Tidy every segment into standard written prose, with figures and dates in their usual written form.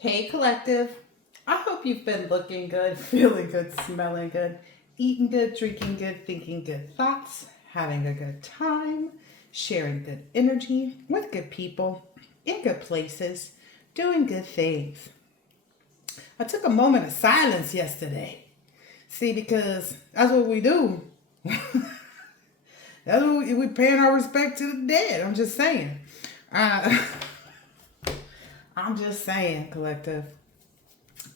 Hey, collective. I hope you've been looking good, feeling good, smelling good, eating good, drinking good, thinking good thoughts, having a good time, sharing good energy with good people, in good places, doing good things. I took a moment of silence yesterday. See, because that's what we do. That's what we paying our respect to the dead. I'm just saying. Uh, I'm just saying, collective.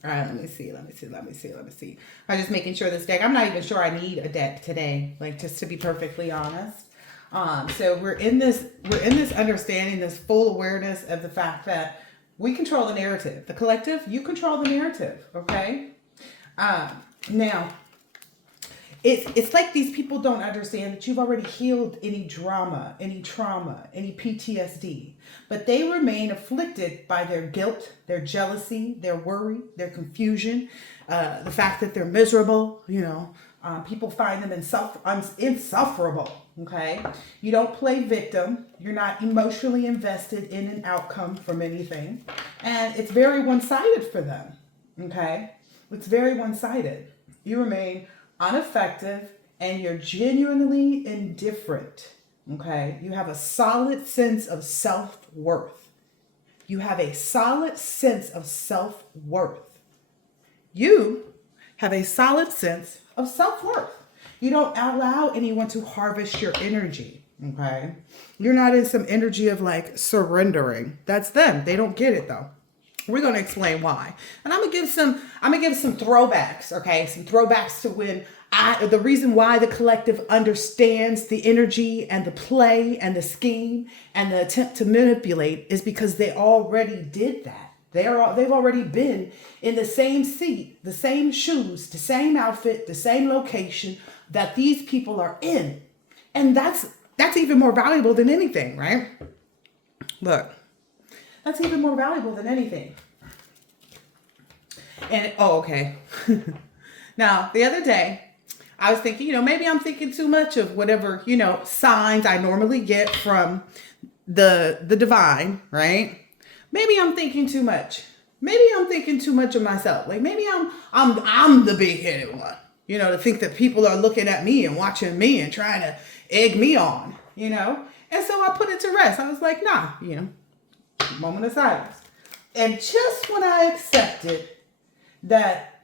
All right, let me see. I'm just making sure this deck. I'm not even sure I need a deck today, like just to be perfectly honest. So we're in this understanding, this full awareness of the fact that we control the narrative. The collective, you control the narrative. Okay. Now it's like these people don't understand that you've already healed any drama, any trauma, any PTSD, but they remain afflicted by their guilt, their jealousy, their worry, their confusion, the fact that they're miserable. People find them insufferable. Okay, you don't play victim. You're not emotionally invested in an outcome from anything, and it's very one-sided for them. Okay, it's very one-sided. You remain ineffective and you're genuinely indifferent. Okay, you have a solid sense of self-worth. You have a solid sense of self-worth. You have a solid sense of self-worth. You don't allow anyone to harvest your energy. Okay, you're not in some energy of like surrendering. That's them. They don't get it though. We're going to explain why. And I'm going to give some throwbacks, okay? Some throwbacks to when the reason why the collective understands the energy and the play and the scheme and the attempt to manipulate is because they already did that. They've already been in the same seat, the same shoes, the same outfit, the same location that these people are in. And that's even more valuable than anything, right? Look. That's even more valuable than anything. And, okay. Now, the other day, I was thinking, maybe I'm thinking too much of whatever, signs I normally get from the divine, right? Maybe I'm thinking too much. Maybe I'm thinking too much of myself. Like maybe I'm the big-headed one, to think that people are looking at me and watching me and trying to egg me on, And so I put it to rest. I was like, nah, moment of silence. And just when I accepted that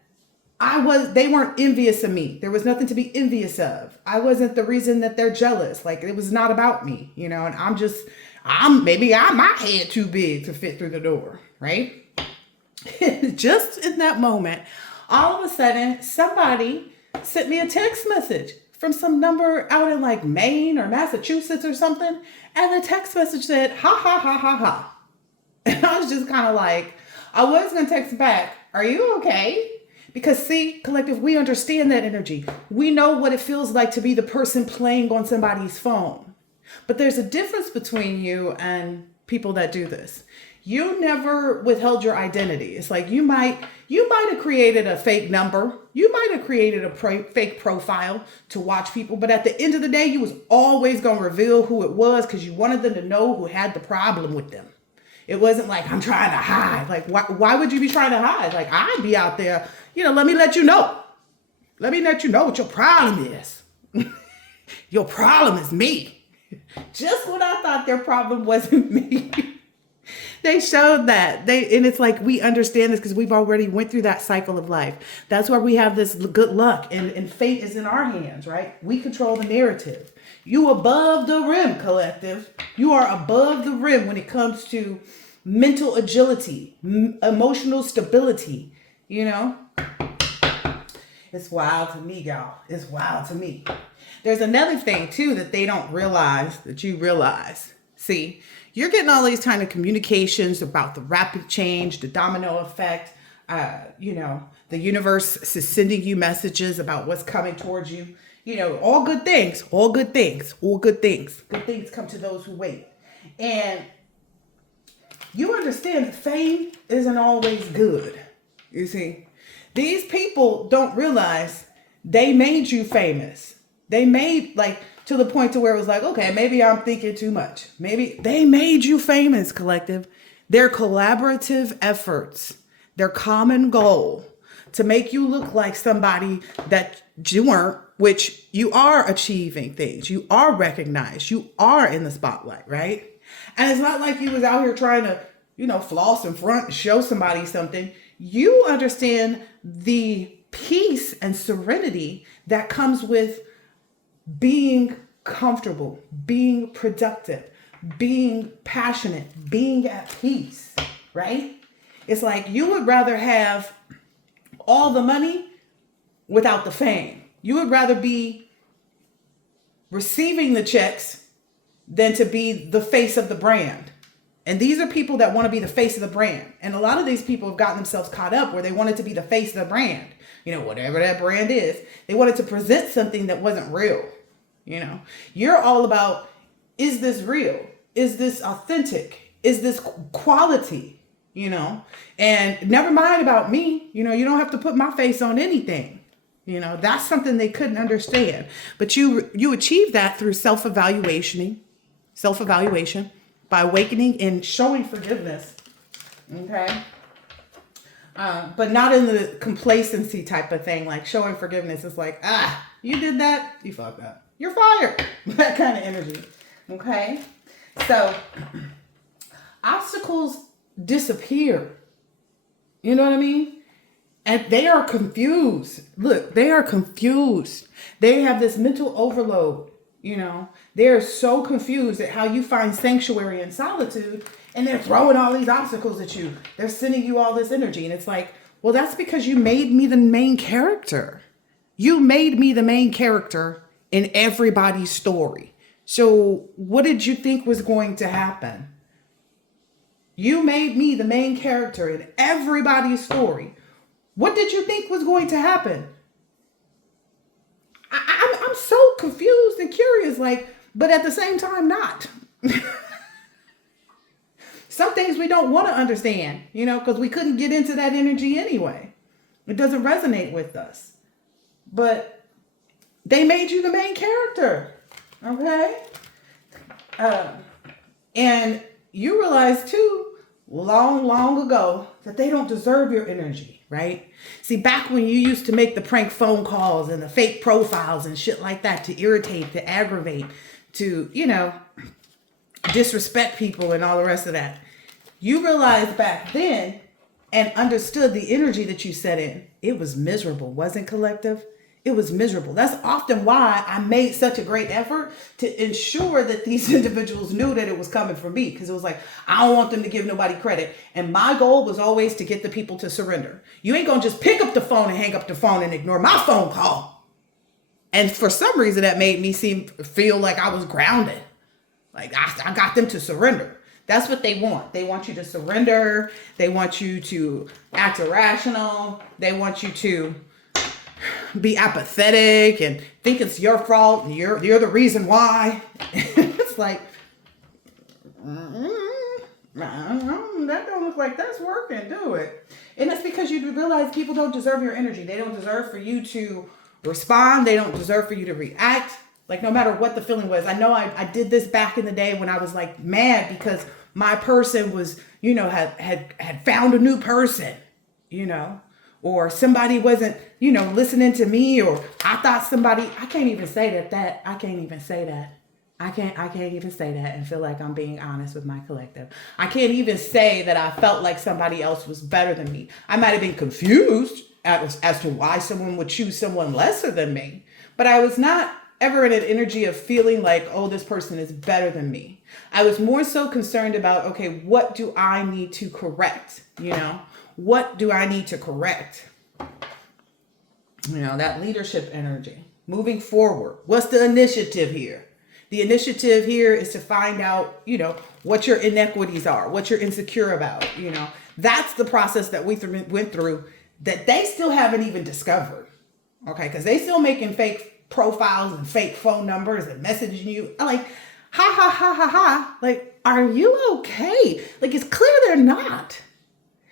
they weren't envious of me. There was nothing to be envious of. I wasn't the reason that they're jealous. Like it was not about me, and I'm my head too big to fit through the door, right? Just in that moment, all of a sudden, somebody sent me a text message from some number out in like Maine or Massachusetts or something. And the text message said, ha, ha, ha, ha, ha. And I was just kind of like, I was going to text back, are you okay? Because see, collective, we understand that energy. We know what it feels like to be the person playing on somebody's phone. But there's a difference between you and people that do this. You never withheld your identity. It's like you might have created a fake number. You might have created a fake profile to watch people. But at the end of the day, you was always going to reveal who it was because you wanted them to know who had the problem with them. It wasn't like, I'm trying to hide. Like, why would you be trying to hide? Like, I'd be out there, let me let you know. Let me let you know what your problem is. Your problem is me. Just when I thought their problem wasn't me. They showed that. And it's like, we understand this because we've already went through that cycle of life. That's why we have this good luck and fate is in our hands, right? We control the narrative. You above the rim, collective. You are above the rim when it comes to mental agility, emotional stability, It's wild to me, y'all. It's wild to me. There's another thing, too, that they don't realize that you realize. See, you're getting all these kind of communications about the rapid change, the domino effect, the universe is sending you messages about what's coming towards you. All good things, all good things, all good things. Good things come to those who wait. And you understand that fame isn't always good. You see, these people don't realize they made you famous. They made to the point to where it was like, okay, maybe I'm thinking too much. Maybe they made you famous, collective. They're collaborative efforts. their common goal to make you look like somebody that you weren't, which you are achieving things. You are recognized. You are in the spotlight, right? And it's not like you was out here trying to, floss in front and show somebody something. You understand the peace and serenity that comes with being comfortable, being productive, being passionate, being at peace, right? It's like you would rather have all the money without the fame. You would rather be receiving the checks than to be the face of the brand. And these are people that want to be the face of the brand. And a lot of these people have gotten themselves caught up where they wanted to be the face of the brand. Whatever that brand is. They wanted to present something that wasn't real. You're all about, is this real? Is this authentic? Is this quality? And never mind about me. You don't have to put my face on anything. That's something they couldn't understand. But you achieve that through self-evaluation by awakening and showing forgiveness. Okay. But not in the complacency type of thing. Like showing forgiveness is like, you did that, you fucked up, you're fired. That kind of energy. Okay. So obstacles disappear. You know what I mean? And they are confused. Look, they are confused. They have this mental overload. They're so confused at how you find sanctuary in solitude, and they're throwing all these obstacles at you. They're sending you all this energy. And it's like, well, that's because you made me the main character. You made me the main character in everybody's story. So what did you think was going to happen? You made me the main character in everybody's story. What did you think was going to happen? I'm so confused and curious, but at the same time, not. Some things we don't want to understand, because we couldn't get into that energy anyway. It doesn't resonate with us. But they made you the main character, okay? And you realize too, long ago, that they don't deserve your energy, right? See, back when you used to make the prank phone calls and the fake profiles and shit like that to irritate, to aggravate, to, disrespect people and all the rest of that. You realized back then and understood the energy that you set in. It was miserable, wasn't collective? It was miserable. That's often why I made such a great effort to ensure that these individuals knew that it was coming from me. Because it was like, I don't want them to give nobody credit. And my goal was always to get the people to surrender. You ain't going to just pick up the phone and hang up the phone and ignore my phone call. And for some reason that made me feel like I was grounded. Like I got them to surrender. That's what they want. They want you to surrender. They want you to act irrational. They want you to be apathetic and think it's your fault and you're the reason why. It's like, that don't look like that's working, do it? And that's because you realize people don't deserve your energy. They don't deserve for you to respond. They don't deserve for you to react. Like no matter what the feeling was. I know I did this back in the day when I was like mad because my person was, had found a new person, or somebody wasn't, listening to me, or I thought somebody, I can't even say that. I can't even say that. I can't even say that and feel like I'm being honest with my collective. I can't even say that I felt like somebody else was better than me. I might have been confused as to why someone would choose someone lesser than me, but I was not ever in an energy of feeling like, oh, this person is better than me. I was more so concerned about, okay, what do I need to correct? What do I need to correct? That leadership energy. Moving forward. What's the initiative here? The initiative here is to find out, what your inequities are, what you're insecure about. That's the process that we went through that they still haven't even discovered. Okay, because they still making fake profiles and fake phone numbers and messaging you. Like, ha. Like, are you okay? Like, it's clear they're not.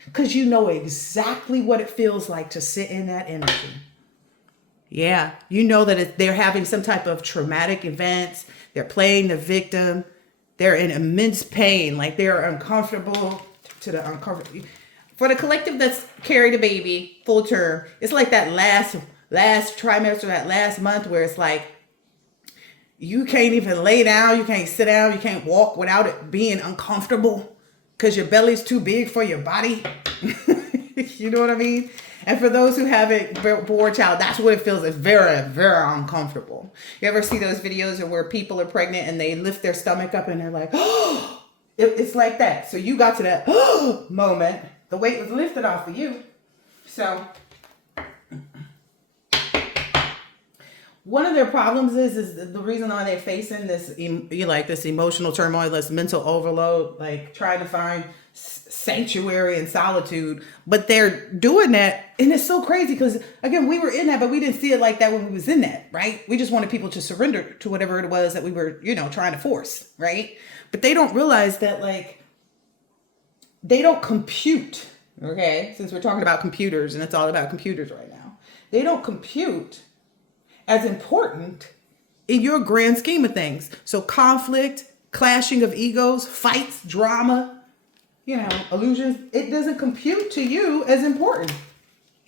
Because you know exactly what it feels like to sit in that energy. Yeah, you know that they're having some type of traumatic events. They're playing the victim. They're in immense pain. Like they're uncomfortable to the uncomfortable. For the collective that's carried a baby full term, it's like that last trimester, that last month where it's like you can't even lay down, you can't sit down, you can't walk without it being uncomfortable because your belly's too big for your body. You know what I mean? And for those who haven't bore a child, that's what it feels. It's very, very uncomfortable. You ever see those videos of where people are pregnant and they lift their stomach up and they're like, oh, it's like that. So you got to that moment. The weight was lifted off of you. So one of their problems is the reason why they're facing this, this emotional turmoil, this mental overload, like trying to find sanctuary and solitude. But they're doing that, and it's so crazy because again, we were in that, but we didn't see it like that when we was in that, right? We just wanted people to surrender to whatever it was that we were, trying to force, right? But they don't realize that, like, they don't compute. Okay, since we're talking about computers and it's all about computers right now, they don't compute as important in your grand scheme of things. So conflict, clashing of egos, fights, drama, illusions, it doesn't compute to you as important.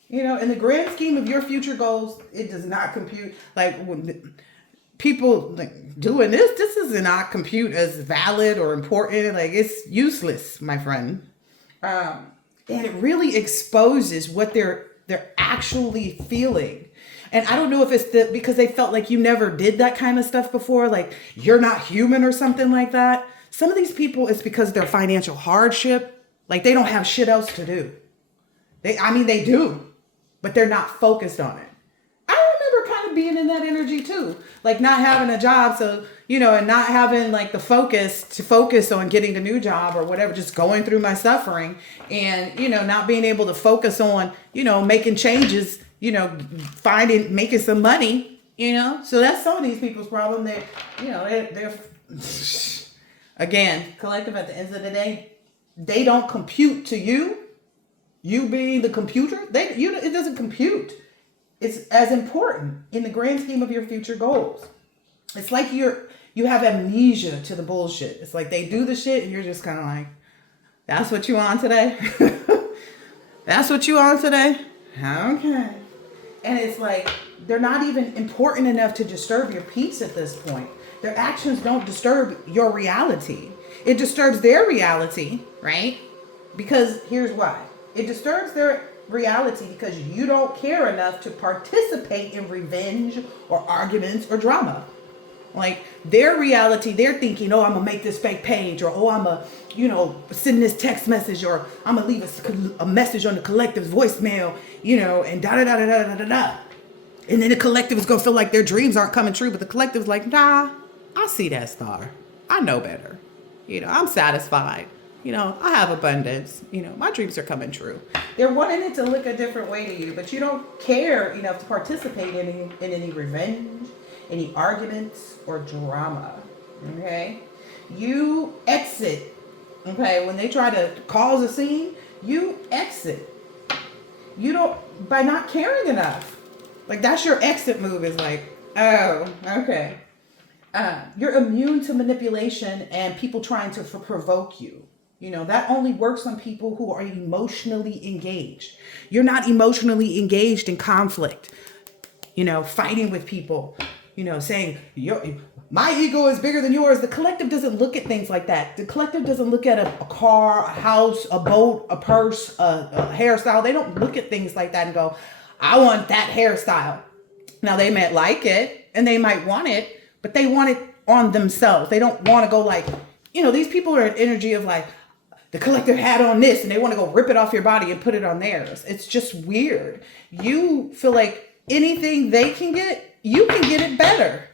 In the grand scheme of your future goals, it does not compute. Like when people like doing this does not compute as valid or important. Like it's useless, my friend. And it really exposes what they're actually feeling. And I don't know if it's because they felt like you never did that kind of stuff before, like you're not human or something like that. Some of these people, it's because of their financial hardship. Like they don't have shit else to do. They do, but they're not focused on it. I remember kind of being in that energy too. Like not having a job. So, and not having like the focus on getting the new job or whatever, just going through my suffering and, not being able to focus on, making changes, making some money, so that's some of these people's problem. They're again, collective at the end of the day, they don't compute to you being the computer. It doesn't compute. It's as important in the grand scheme of your future goals. It's like you have amnesia to the bullshit. It's like they do the shit and you're just kind of like, that's what you on today? That's what you on today? Okay. And it's like, they're not even important enough to disturb your peace at this point. Their actions don't disturb your reality. It disturbs their reality, right? Because here's why. It disturbs their reality because you don't care enough to participate in revenge or arguments or drama. Like their reality, they're thinking, oh, I'm gonna make this fake page, or oh, I'm gonna, send this text message, or I'm gonna leave a message on the collective's voicemail, and da da da da da da da. And then the collective is gonna feel like their dreams aren't coming true, but the collective's like, nah, I see that star. I know better. I'm satisfied. I have abundance. My dreams are coming true. They're wanting it to look a different way to you, but you don't care enough to participate in any revenge, any arguments, or drama. Okay? You exit. Okay? When they try to cause a scene, you exit. You don't, by not caring enough. Like that's your exit move is like, oh, okay. You're immune to manipulation and people trying to provoke you. That only works on people who are emotionally engaged. You're not emotionally engaged in conflict, fighting with people, saying my ego is bigger than yours. The collective doesn't look at things like that. The collective doesn't look at a car, a house, a boat, a purse, a hairstyle. They don't look at things like that and go, I want that hairstyle. Now they might like it and they might want it, but they want it on themselves. They don't want to go like, these people are an energy of like, the collective had on this and they want to go rip it off your body and put it on theirs. It's just weird. You feel like anything they can get, you can get it better.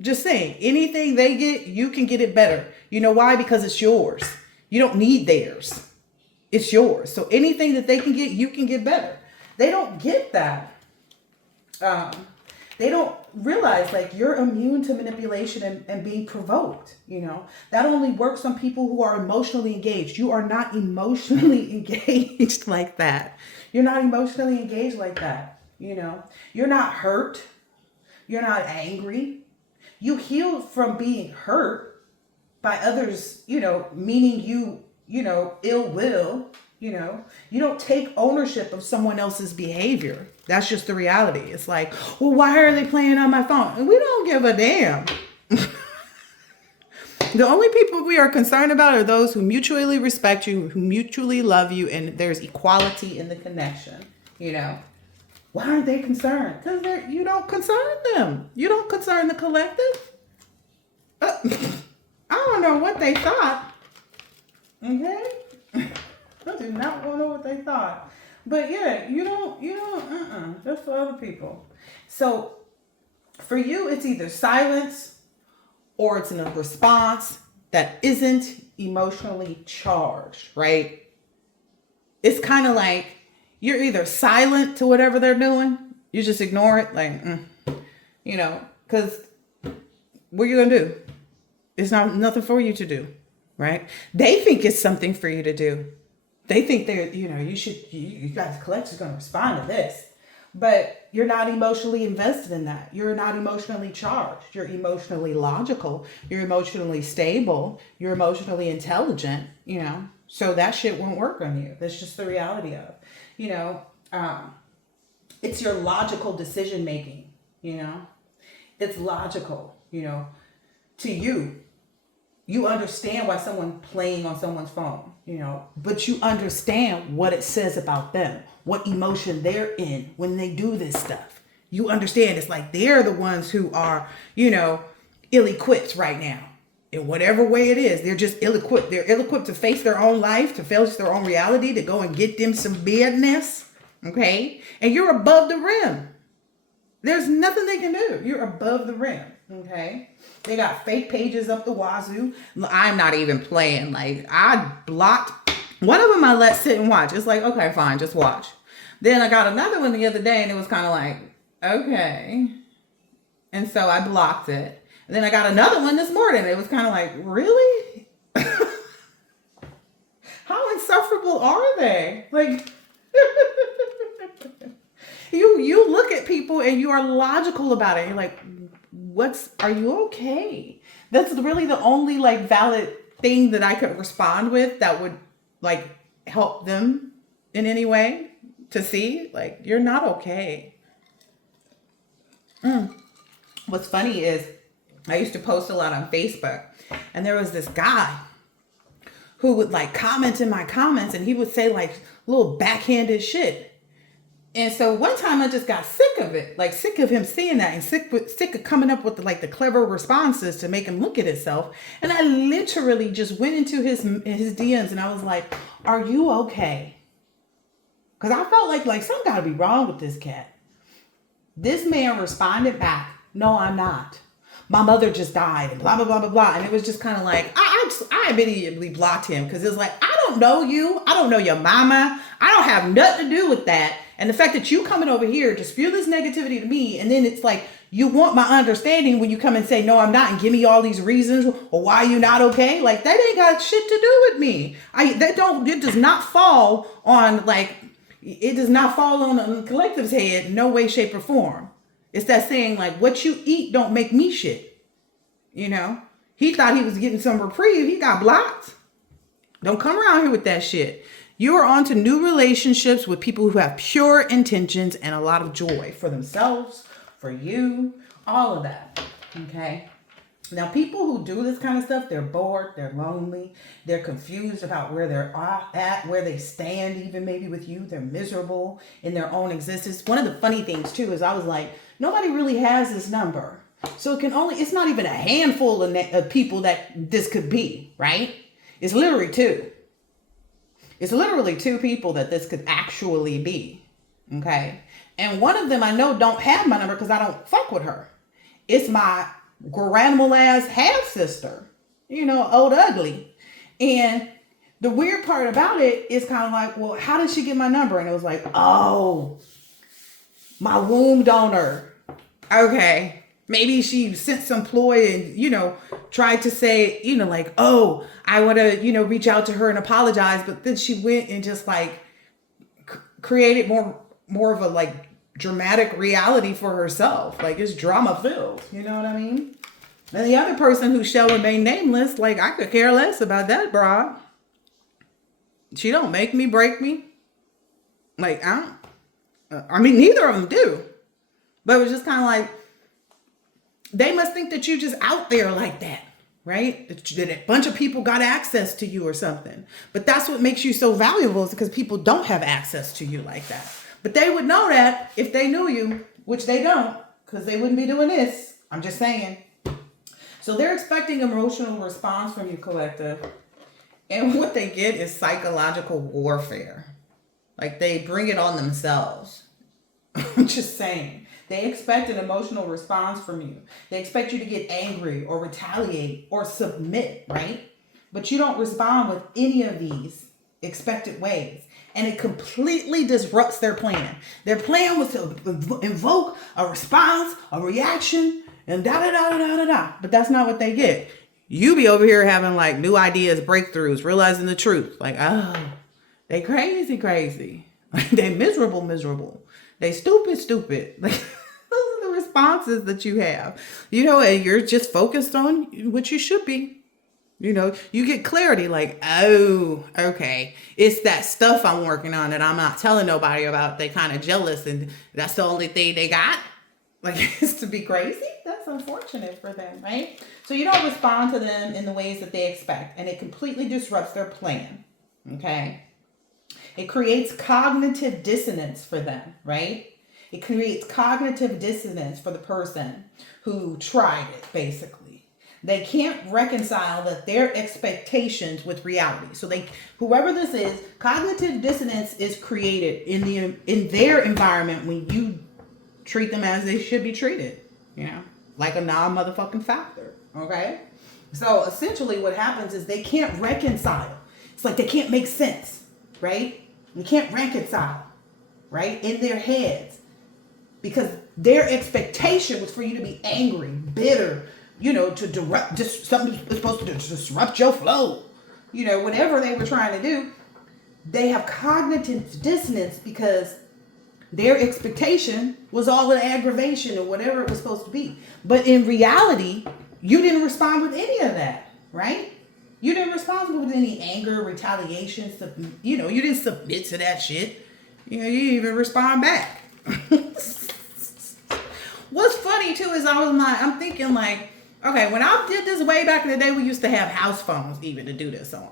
Just saying, anything they get, you can get it better. You know why? Because it's yours. You don't need theirs. It's yours. So anything that they can get, you can get better. They don't get that. They don't realize like you're immune to manipulation and being provoked. That only works on people who are emotionally engaged. You are not emotionally engaged like that. You're not emotionally engaged like that. You're not hurt. You're not angry. You heal from being hurt by others, meaning you, ill will, You don't take ownership of someone else's behavior. That's just the reality. It's like, well, why are they playing on my phone? And we don't give a damn. The only people we are concerned about are those who mutually respect you, who mutually love you, and there's equality in the connection. Why aren't they concerned? Because you don't concern them. You don't concern the collective. I don't know what they thought. Okay? I do not know what they thought. But yeah, you don't, that's for other people. So for you, it's either silence or it's in a response that isn't emotionally charged, right? It's kind of like you're either silent to whatever they're doing, you just ignore it, like, because what are you going to do? It's nothing for you to do, right? They think it's something for you to do. They think you guys, the collector's going to respond to this. But you're not emotionally invested in that. You're not emotionally charged. You're emotionally logical. You're emotionally stable. You're emotionally intelligent, So that shit won't work on you. That's just the reality of, it's your logical decision making, It's logical, to you. You understand why someone's playing on someone's phone, but you understand what it says about them, what emotion they're in when they do this stuff. You understand it's like they're the ones who are, ill-equipped right now. In whatever way it is, they're just ill-equipped. They're ill-equipped to face their own life, to face their own reality, to go and get them some business, okay? And you're above the rim. There's nothing they can do. You're above the rim, okay? They got fake pages up the wazoo. I'm not even playing. Like, I blocked one of them. I let sit and watch. It's like, okay, fine, just watch. Then I got another one the other day, and it was kind of like, okay. And so I blocked it. And then I got another one this morning. It was kind of like, really? How insufferable are they? Like, you look at people and you are logical about it. You're like, are you okay? That's really the only like valid thing that I could respond with that would like help them in any way to see like, you're not okay. What's funny is I used to post a lot on Facebook, and there was this guy who would like comment in my comments, and he would say like little backhanded shit. And so one time I just got sick of it, like sick of him seeing that and sick of coming up with the clever responses to make him look at himself. And I literally just went into his DMs and I was like, are you okay? Because I felt like something got to be wrong with this cat. This man responded back, no, I'm not. My mother just died and blah, blah, blah, blah, blah. And it was just kind of like, I immediately blocked him because it was like, I don't know you. I don't know your mama. I don't have nothing to do with that. And the fact that you coming over here to spew this negativity to me, and then it's like, you want my understanding when you come and say, no, I'm not, and give me all these reasons or why you not okay. Like, that ain't got shit to do with me. It does not fall on the collective's head, no way, shape, or form. It's that saying like, what you eat don't make me shit. He thought he was getting some reprieve. He got blocked. Don't come around here with that shit. You are on to new relationships with people who have pure intentions and a lot of joy for themselves, for you, all of that. Okay. Now, people who do this kind of stuff, they're bored, they're lonely, they're confused about where they're at, where they stand, even maybe with you. They're miserable in their own existence. One of the funny things too is I was like, nobody really has this number. So it's not even a handful of people that this could be, right? It's literally two. It's literally two people that this could actually be. Okay. And one of them I know don't have my number because I don't fuck with her. It's my grandma ass half sister, old ugly. And the weird part about it is kind of like, well, how did she get my number? And it was like, oh, my womb donor. Okay. Maybe she sent some ploy and, tried to say, like, oh, I want to, reach out to her and apologize. But then she went and just like created more of a like dramatic reality for herself. Like, it's drama filled. You know what I mean? And the other person who shall remain nameless, like, I could care less about that broad. She don't make me, break me. Like, I mean, neither of them do. But it was just kind of like, they must think that you just out there like that, right? That a bunch of people got access to you or something. But that's what makes you so valuable, is because people don't have access to you like that. But they would know that if they knew you, which they don't, because they wouldn't be doing this. I'm just saying. So they're expecting emotional response from you, collective. And what they get is psychological warfare. Like, they bring it on themselves. I'm just saying. They expect an emotional response from you. They expect you to get angry or retaliate or submit, right? But you don't respond with any of these expected ways. And it completely disrupts their plan. Their plan was to invoke a response, a reaction, and da-da-da-da-da-da. But that's not what they get. You be over here having like new ideas, breakthroughs, realizing the truth. Like, oh, they crazy. Like, they miserable. They stupid. Like, those are the responses that you have. And you're just focused on what you should be. You get clarity, like, oh, okay, it's that stuff I'm working on that I'm not telling nobody about. They kind of jealous, and that's the only thing they got. Like, it's to be crazy. That's unfortunate for them, right? So you don't respond to them in the ways that they expect, and it completely disrupts their plan, okay? It creates cognitive dissonance for them, right? It creates cognitive dissonance for the person who tried it, basically. They can't reconcile their expectations with reality. So whoever this is, cognitive dissonance is created in their environment when you treat them as they should be treated, like a non-motherfucking factor, okay? So essentially what happens is they can't reconcile. It's like they can't make sense, right? They can't reconcile, right, in their heads, because their expectation was for you to be angry, bitter, to something was supposed to disrupt your flow. Whatever they were trying to do, they have cognitive dissonance because their expectation was all an aggravation or whatever it was supposed to be. But in reality, you didn't respond with any of that, right? You didn't respond with any anger, retaliation. You didn't submit to that shit. You didn't even respond back. What's funny too is I'm thinking like, okay, when I did this way back in the day, we used to have house phones even to do this on,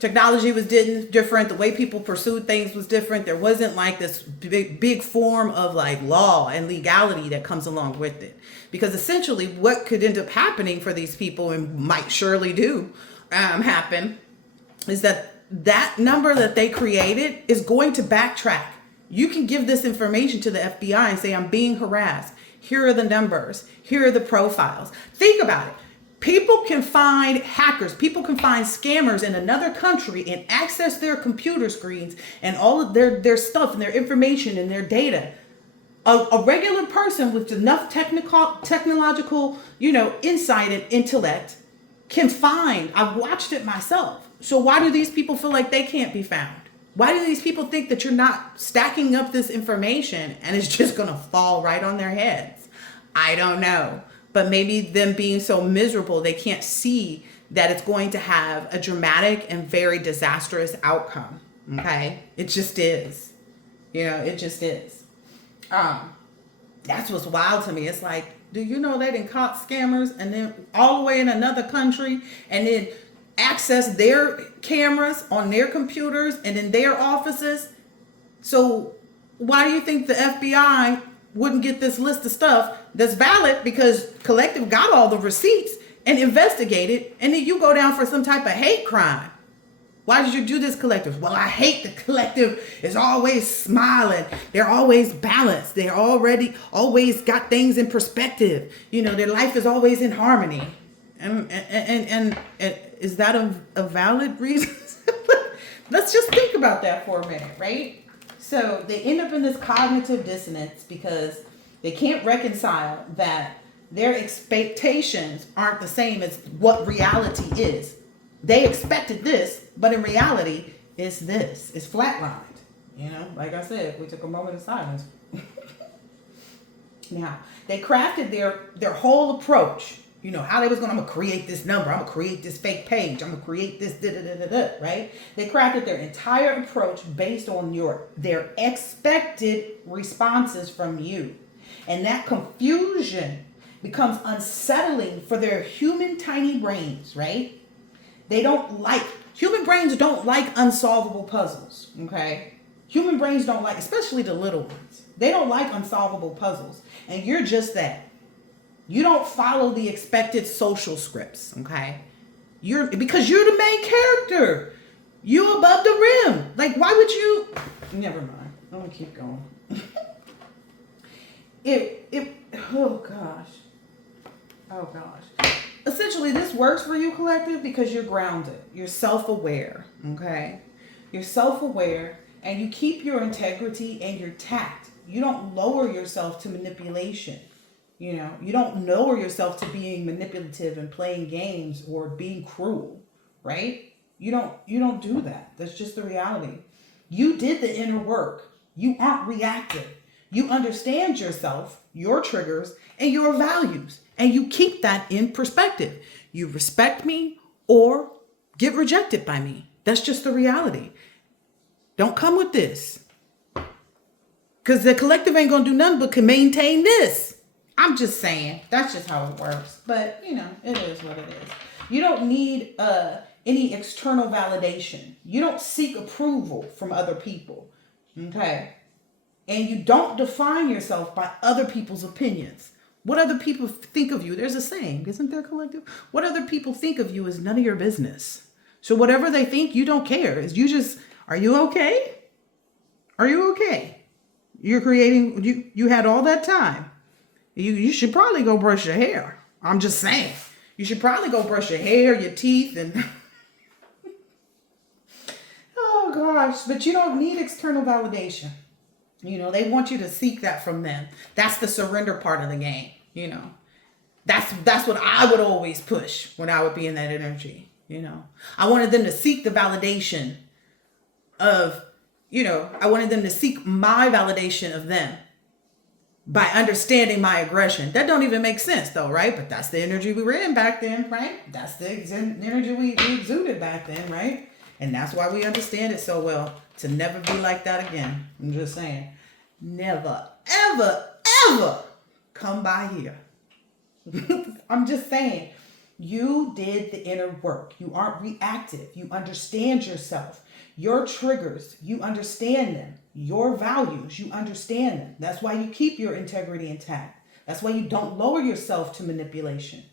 Technology was different. The way people pursued things was different. There wasn't like this big form of like law and legality that comes along with it. Because essentially what could end up happening for these people, and might surely do happen, is that number that they created is going to backtrack. You can give this information to the FBI and say, I'm being harassed. Here are the numbers. Here are the profiles. Think about it. People can find hackers. People can find scammers in another country and access their computer screens and all of their stuff and their information and their data. A regular person with enough technological, insight and intellect can find. I've watched it myself. So why do these people feel like they can't be found? Why do these people think that you're not stacking up this information and it's just going to fall right on their heads? I don't know. But maybe them being so miserable, they can't see that it's going to have a dramatic and very disastrous outcome. Okay? It just is. It just is. That's what's wild to me. It's like, do you know they done caught scammers and then all the way in another country and then access their cameras on their computers and in their offices? So why do you think the FBI wouldn't get this list of stuff that's valid? Because collective got all the receipts and investigated, and then you go down for some type of hate crime. Why did you do this, collective? Well, I hate the collective is always smiling. They're always balanced. They're always got things in perspective. Their life is always in harmony. And is that a valid reason? Let's just think about that for a minute, right? So they end up in this cognitive dissonance because they can't reconcile that their expectations aren't the same as what reality is. They expected this, but in reality, it's this. It's flatlined. Like I said, we took a moment of silence. Now, they crafted their whole approach, how they was I'm gonna create this number, I'm gonna create this fake page, I'm gonna create this right? They crafted their entire approach based on their expected responses from you. And that confusion becomes unsettling for their human tiny brains, right? Human brains don't like unsolvable puzzles, okay? Human brains don't like, especially the little ones. They don't like unsolvable puzzles. And you're just that. You don't follow the expected social scripts, okay? Because you're the main character. You above the rim. Like, why would you? Never mind. I'm gonna keep going. Oh gosh. Essentially, this works for you, collective, because you're grounded. You're self-aware, okay? You're self-aware, and you keep your integrity and your tact. You don't lower yourself to manipulation. You don't lower yourself to being manipulative and playing games or being cruel, right? You don't do that. That's just the reality. You did the inner work. You aren't reactive. You understand yourself, your triggers, and your values, and you keep that in perspective. You respect me or get rejected by me. That's just the reality. Don't come with this, because the collective ain't gonna do nothing but can maintain this. I'm just saying, that's just how it works. But, it is what it is. You don't need any external validation. You don't seek approval from other people, okay? And you don't define yourself by other people's opinions. What other people think of you, there's a saying, isn't there, collective? What other people think of you is none of your business. So whatever they think, you don't care. Are you okay? Are you okay? You're creating, you had all that time. You should probably go brush your hair. I'm just saying. You should probably go brush your hair, your teeth, and... Oh, gosh. But you don't need external validation. They want you to seek that from them. That's the surrender part of the game, That's what I would always push when I would be in that energy, I wanted them to seek the validation of, I wanted them to seek my validation of them. By understanding my aggression. That don't even make sense though, right? But that's the energy we were in back then, right? That's the energy we exuded back then, right? And that's why we understand it so well. To never be like that again. I'm just saying. Never, ever, ever come by here. I'm just saying. You did the inner work. You aren't reactive. You understand yourself. Your triggers, you understand them. Your values, you understand them. That's why you keep your integrity intact. That's why you don't lower yourself to manipulation,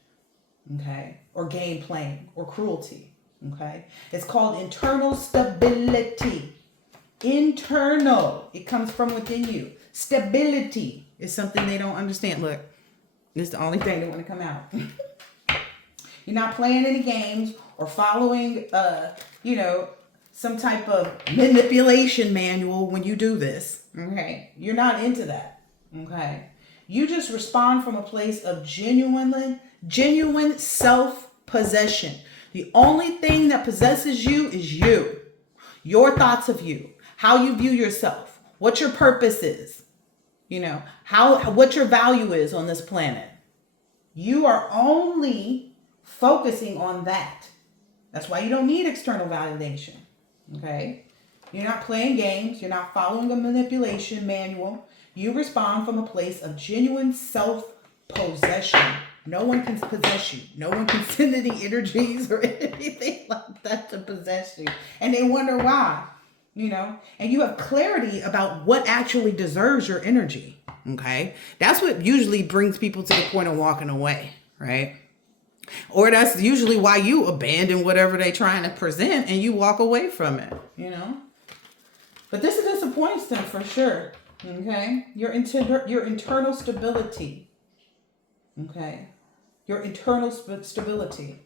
okay? Or game playing or cruelty, okay? It's called internal stability. Internal. It comes from within you. Stability is something they don't understand. Look, it's the only thing that want to come out. You're not playing any games or following, some type of manipulation manual when you do this, okay? You're not into that, okay? You just respond from a place of genuine self-possession. The only thing that possesses you is you, your thoughts of you, how you view yourself, what your purpose is, what your value is on this planet. You are only focusing on that. That's why you don't need external validation. Okay? You're not playing games. You're not following a manipulation manual. You respond from a place of genuine self-possession. No one can possess you. No one can send any energies or anything like that to possess you. And they wonder why, And you have clarity about what actually deserves your energy. Okay? That's what usually brings people to the point of walking away, right? Or that's usually why you abandon whatever they're trying to present and you walk away from it, But this disappoints them for sure, okay? Your internal stability, okay? Your internal stability.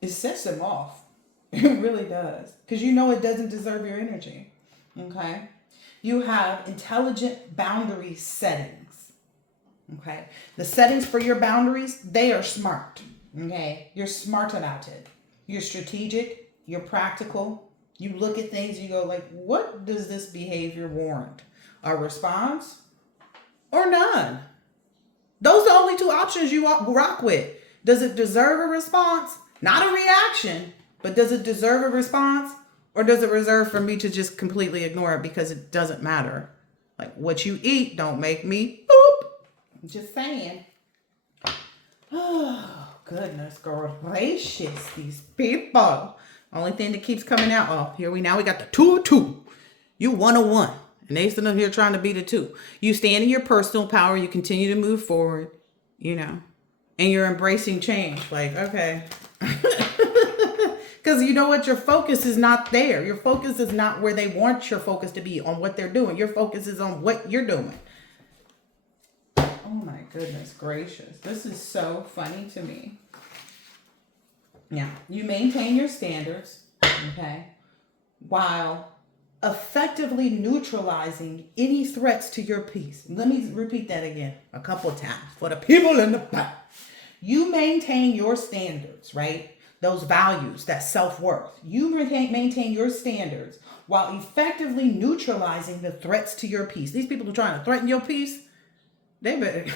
It sets them off. It really does. Because it doesn't deserve your energy, okay? You have intelligent boundary settings. Okay. The settings for your boundaries, they are smart. Okay. You're smart about it. You're strategic. You're practical. You look at things, you go like, what does this behavior warrant? A response or none? Those are the only two options you rock with. Does it deserve a response? Not a reaction, but does it deserve a response? Or does it reserve for me to just completely ignore it because it doesn't matter? Like, what you eat don't make me boop. I'm just saying. Oh, goodness gracious, these people. Only thing that keeps coming out, oh, we got the 202. You 101. And they sitting up here trying to be the 2. You stand in your personal power. You continue to move forward, and you're embracing change. Like, okay. Because you know what? Your focus is not there. Your focus is not where they want your focus to be, on what they're doing. Your focus is on what you're doing. Oh my goodness gracious. This is so funny to me. Now, you maintain your standards, okay, while effectively neutralizing any threats to your peace. Let me repeat that again a couple of times for the people in the back. You maintain your standards, right? Those values, that self-worth. You maintain your standards while effectively neutralizing the threats to your peace. These people are trying to threaten your peace. They better.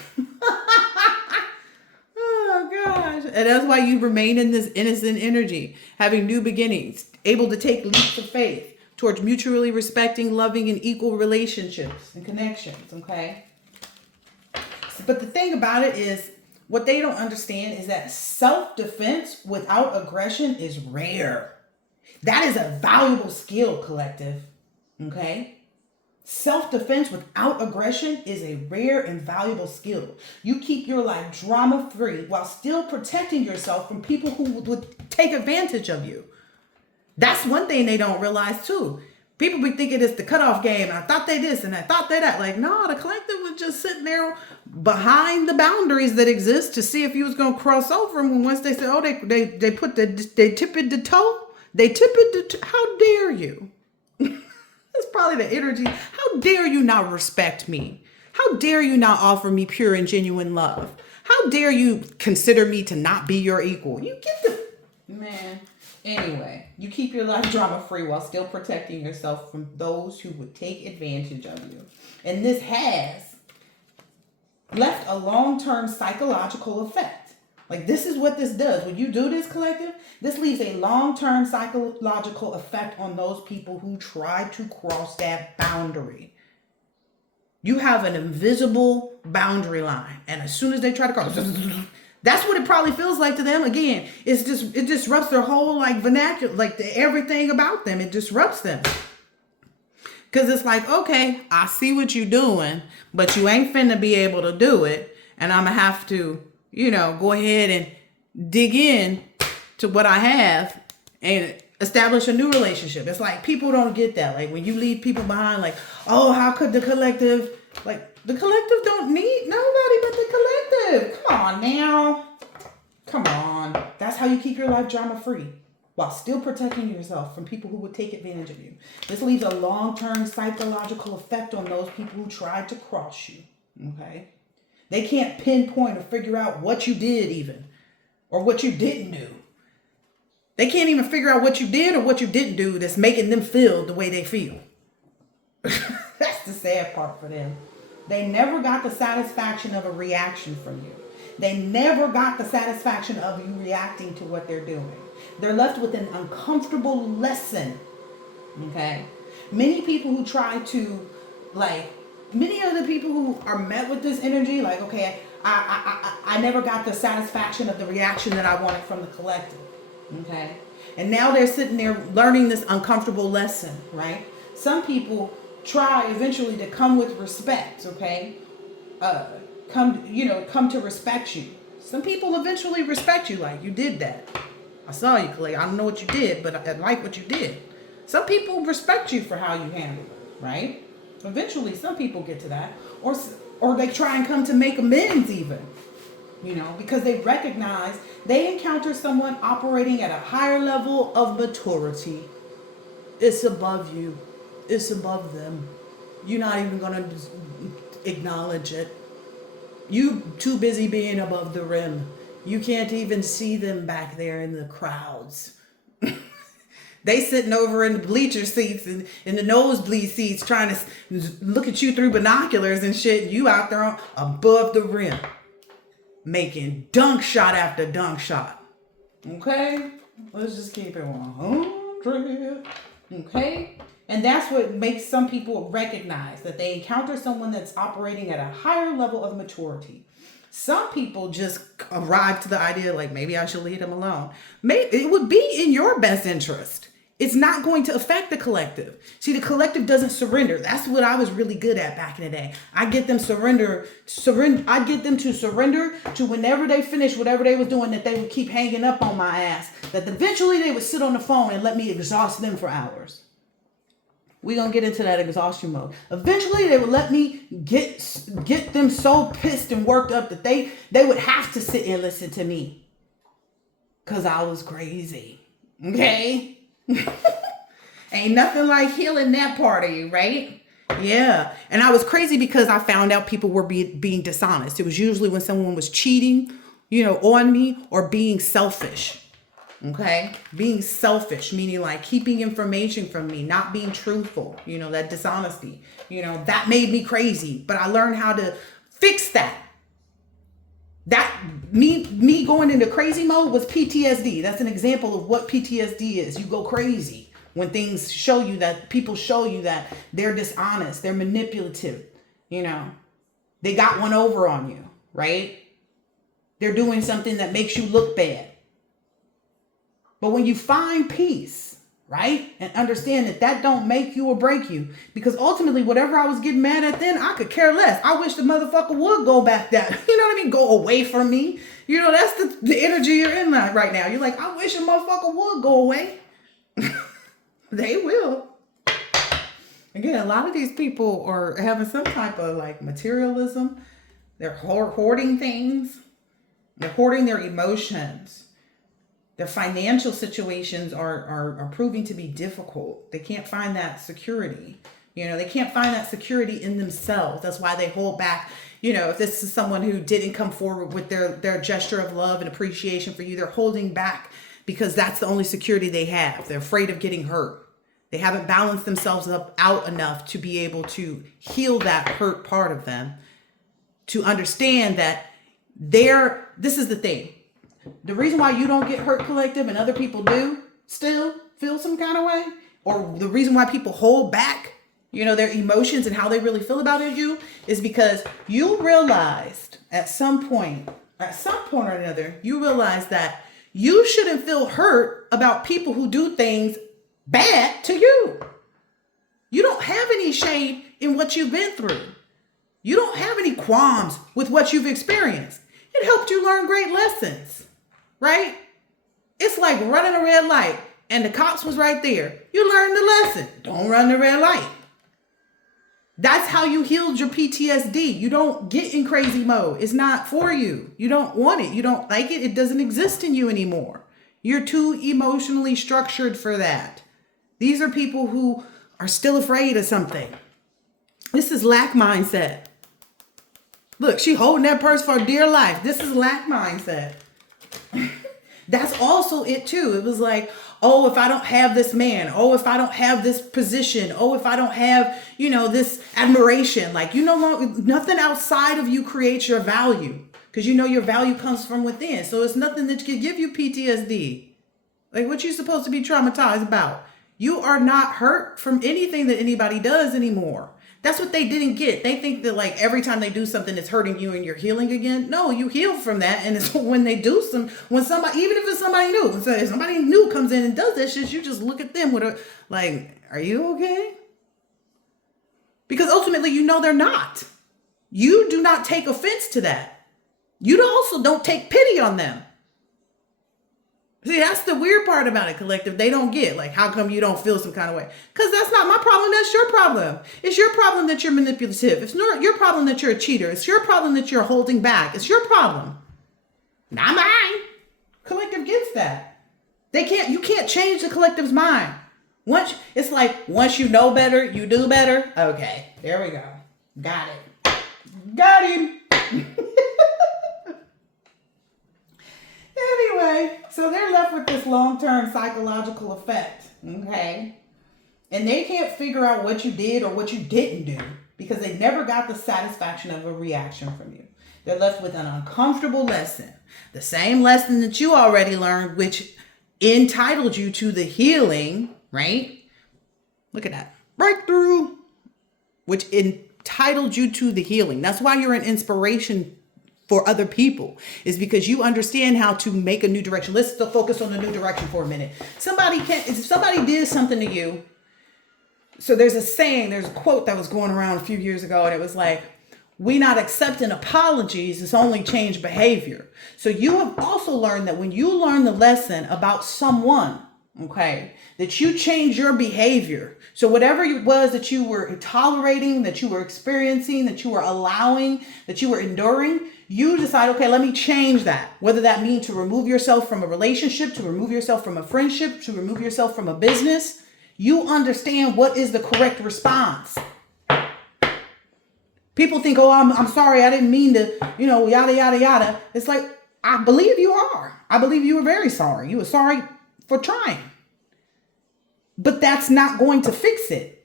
Oh, gosh. And that's why you remain in this innocent energy, having new beginnings, able to take leaps of faith towards mutually respecting, loving, and equal relationships and connections, okay? But the thing about it is, what they don't understand is that self-defense without aggression is rare. That is a valuable skill, collective, okay? Self-defense without aggression is a rare and valuable skill. You keep your life drama-free while still protecting yourself from people who would take advantage of you. That's one thing they don't realize too. People be thinking it's the cutoff game. I thought they this and I thought they that. Like, no, the collective was just sitting there behind the boundaries that exist to see if you was gonna cross over them. And once they said, oh, they tip it to toe. They tip it to how dare you? That's probably the energy. How dare you not respect me? How dare you not offer me pure and genuine love? How dare you consider me to not be your equal? You get the man. Anyway, you keep your life drama-free while still protecting yourself from those who would take advantage of you. And this has left a long-term psychological effect. Like, this is what this does. When you do this, collective, this leaves a long-term psychological effect on those people who try to cross that boundary. You have an invisible boundary line. And as soon as they try to cross, that's what it probably feels like to them. Again, it disrupts their whole vernacular, everything about them. It disrupts them. Because it's like, okay, I see what you're doing, but you ain't finna be able to do it. And I'm going to have to, go ahead and dig in to what I have and establish a new relationship. It's like people don't get that. Like when you leave people behind, like, oh, how could the collective, the collective don't need nobody but the collective. Come on now. Come on. That's how you keep your life drama free while still protecting yourself from people who would take advantage of you. This leaves a long-term psychological effect on those people who tried to cross you. Okay? They can't pinpoint or figure out what you did even or what you didn't do. They can't even figure out what you did or what you didn't do that's making them feel the way they feel. That's the sad part for them. They never got the satisfaction of a reaction from you. They never got the satisfaction of you reacting to what they're doing. They're left with an uncomfortable lesson. Okay? Many people who try to, many of the people who are met with this energy, okay, I never got the satisfaction of the reaction that I wanted from the collective. Okay? And now they're sitting there learning this uncomfortable lesson, right? Some people try eventually to come with respect, okay? Come to respect you. Some people eventually respect you, like, you did that. I saw you, Clay. I don't know what you did, but I like what you did. Some people respect you for how you handle it, right? Eventually, some people get to that. Or they try and come to make amends even, because they recognize they encounter someone operating at a higher level of maturity. It's above you. It's above them. You're not even going to acknowledge it. You too busy being above the rim. You can't even see them back there in the crowds. They sitting over in the bleacher seats and in the nosebleed seats trying to look at you through binoculars and shit. You out there above the rim. making dunk shot after dunk shot. Okay? Let's just keep it 100. Okay? And that's what makes some people recognize that they encounter someone that's operating at a higher level of maturity. Some people just arrive to the idea like, maybe I should leave them alone. Maybe it would be in your best interest. It's not going to affect the collective. See, the collective doesn't surrender. That's what I was really good at back in the day. I get them I get them to surrender to whenever they finish whatever they was doing, that they would keep hanging up on my ass. That eventually they would sit on the phone and let me exhaust them for hours. We're going to get into that exhaustion mode. Eventually they would let me get them so pissed and worked up that they would have to sit and listen to me. Because I was crazy. Okay? Ain't nothing like healing that part of you, right? Yeah. And I was crazy because I found out people were being dishonest. It was usually when someone was cheating, on me, or being selfish. Okay? Being selfish, meaning like keeping information from me, not being truthful, that dishonesty, that made me crazy. But I learned how to fix that. That me going into crazy mode was PTSD. That's an example of what PTSD is. You go crazy when things people show you that they're dishonest, they're manipulative, they got one over on you, right? They're doing something that makes you look bad. But when you find peace, right, and understand that don't make you or break you, because ultimately whatever I was getting mad at then, I could care less. I wish the motherfucker would go back down. You know what I mean? Go away from me. That's the energy you're in right now. You're like, I wish a motherfucker would go away. They will. Again, a lot of these people are having some type of like materialism. They're hoarding things. They're hoarding their emotions. Their financial situations are proving to be difficult. They can't find that security. They can't find that security in themselves. That's why they hold back. If this is someone who didn't come forward with their gesture of love and appreciation for you, they're holding back because that's the only security they have. They're afraid of getting hurt. They haven't balanced themselves out enough to be able to heal that hurt part of them, to understand that this is the thing. The reason why you don't get hurt, collective, and other people do still feel some kind of way, or the reason why people hold back, their emotions and how they really feel about you, is because you realized at some point or another, you realized that you shouldn't feel hurt about people who do things bad to you. You don't have any shame in what you've been through. You don't have any qualms with what you've experienced. It helped you learn great lessons. Right? It's like running a red light and the cops was right there. You learned the lesson. Don't run the red light. That's how you healed your PTSD. You don't get in crazy mode. It's not for you. You don't want it. You don't like it. It doesn't exist in you anymore. You're too emotionally structured for that. These are people who are still afraid of something. This is lack mindset. Look, she holding that purse for dear life. This is lack mindset. That's also it too. It was like, oh, if I don't have this man, oh, if I don't have this position, oh, if I don't have, this admiration, like, nothing outside of you creates your value, because your value comes from within. So it's nothing that can give you PTSD. Like, what you supposed to be traumatized about? You are not hurt from anything that anybody does anymore. That's what they didn't get. They think that like every time they do something, it's hurting you and you're healing again. No, you heal from that. And it's when they do when somebody, even if it's somebody new, so if somebody new comes in and does that shit, you just look at them with a, like, are you okay? Because ultimately, they're not. You do not take offense to that. You also don't take pity on them. See, that's the weird part about it, collective. They don't get, like, how come you don't feel some kind of way? Because that's not my problem. That's your problem. It's your problem that you're manipulative. It's not your problem that you're a cheater. It's your problem that you're holding back. It's your problem. Not mine. Collective gets that. You can't change the collective's mind. Once you know better, you do better. Okay, there we go. Got it. Got him. Anyway, so they're left with this long-term psychological effect, okay? And they can't figure out what you did or what you didn't do because they never got the satisfaction of a reaction from you. They're left with an uncomfortable lesson. The same lesson that you already learned, which entitled you to the healing, right? Look at that. Breakthrough, which entitled you to the healing. That's why you're an inspiration for other people, is because you understand how to make a new direction. Let's still focus on the new direction for a minute. If somebody did something to you, so there's a quote that was going around a few years ago, and it was like, we not accepting apologies, it's only change behavior. So you have also learned that when you learn the lesson about someone, okay, that you change your behavior. So whatever it was that you were tolerating, that you were experiencing, that you were allowing, that you were enduring, you decide, okay, let me change that. Whether that means to remove yourself from a relationship, to remove yourself from a friendship, to remove yourself from a business, you understand what is the correct response. People think, oh, I'm sorry, I didn't mean to, yada, yada, yada. It's like, I believe you are. I believe you were very sorry. You were sorry for trying. But that's not going to fix it.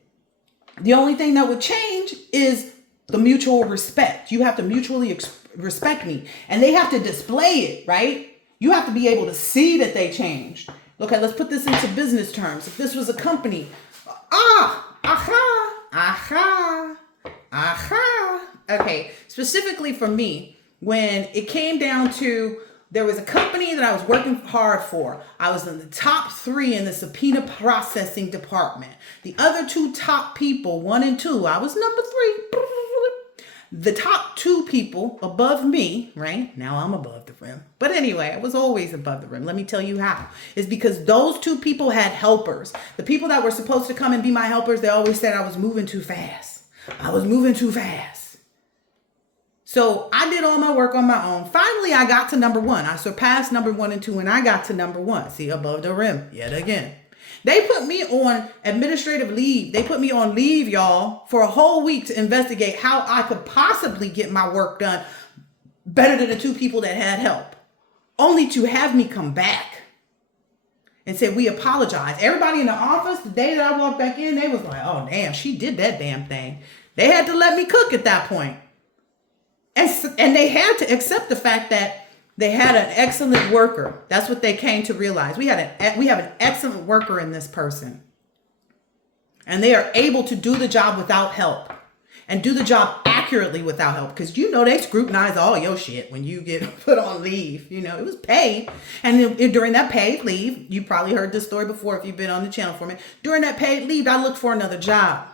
The only thing that would change is the mutual respect. You have to mutually respect me. And they have to display it, right? You have to be able to see that they changed. Okay, let's put this into business terms. If this was a company, Okay, specifically for me, when it came down to, there was a company that I was working hard for. I was in the top 3 in the subpoena processing department. The other 2 top people, 1 and 2, I was number 3. The top 2 people above me, right? Now I'm above the rim. But anyway, I was always above the rim. Let me tell you how. It's because those 2 people had helpers. The people that were supposed to come and be my helpers, they always said I was moving too fast. I was moving too fast. So I did all my work on my own. Finally, I got to number 1. I surpassed number 1 and 2, and I got to number 1. See, above the rim yet again. They put me on administrative leave. They put me on leave, y'all, for a whole week to investigate how I could possibly get my work done better than the 2 people that had help. Only to have me come back and say, we apologize. Everybody in the office, the day that I walked back in, they was like, oh, damn, she did that damn thing. They had to let me cook at that point. And they had to accept the fact that they had an excellent worker. That's what they came to realize. We have an excellent worker in this person. And they are able to do the job without help. And do the job accurately without help. Because they scrutinize all your shit when you get put on leave. It was paid. And during that paid leave, you probably heard this story before if you've been on the channel for me. During that paid leave, I looked for another job.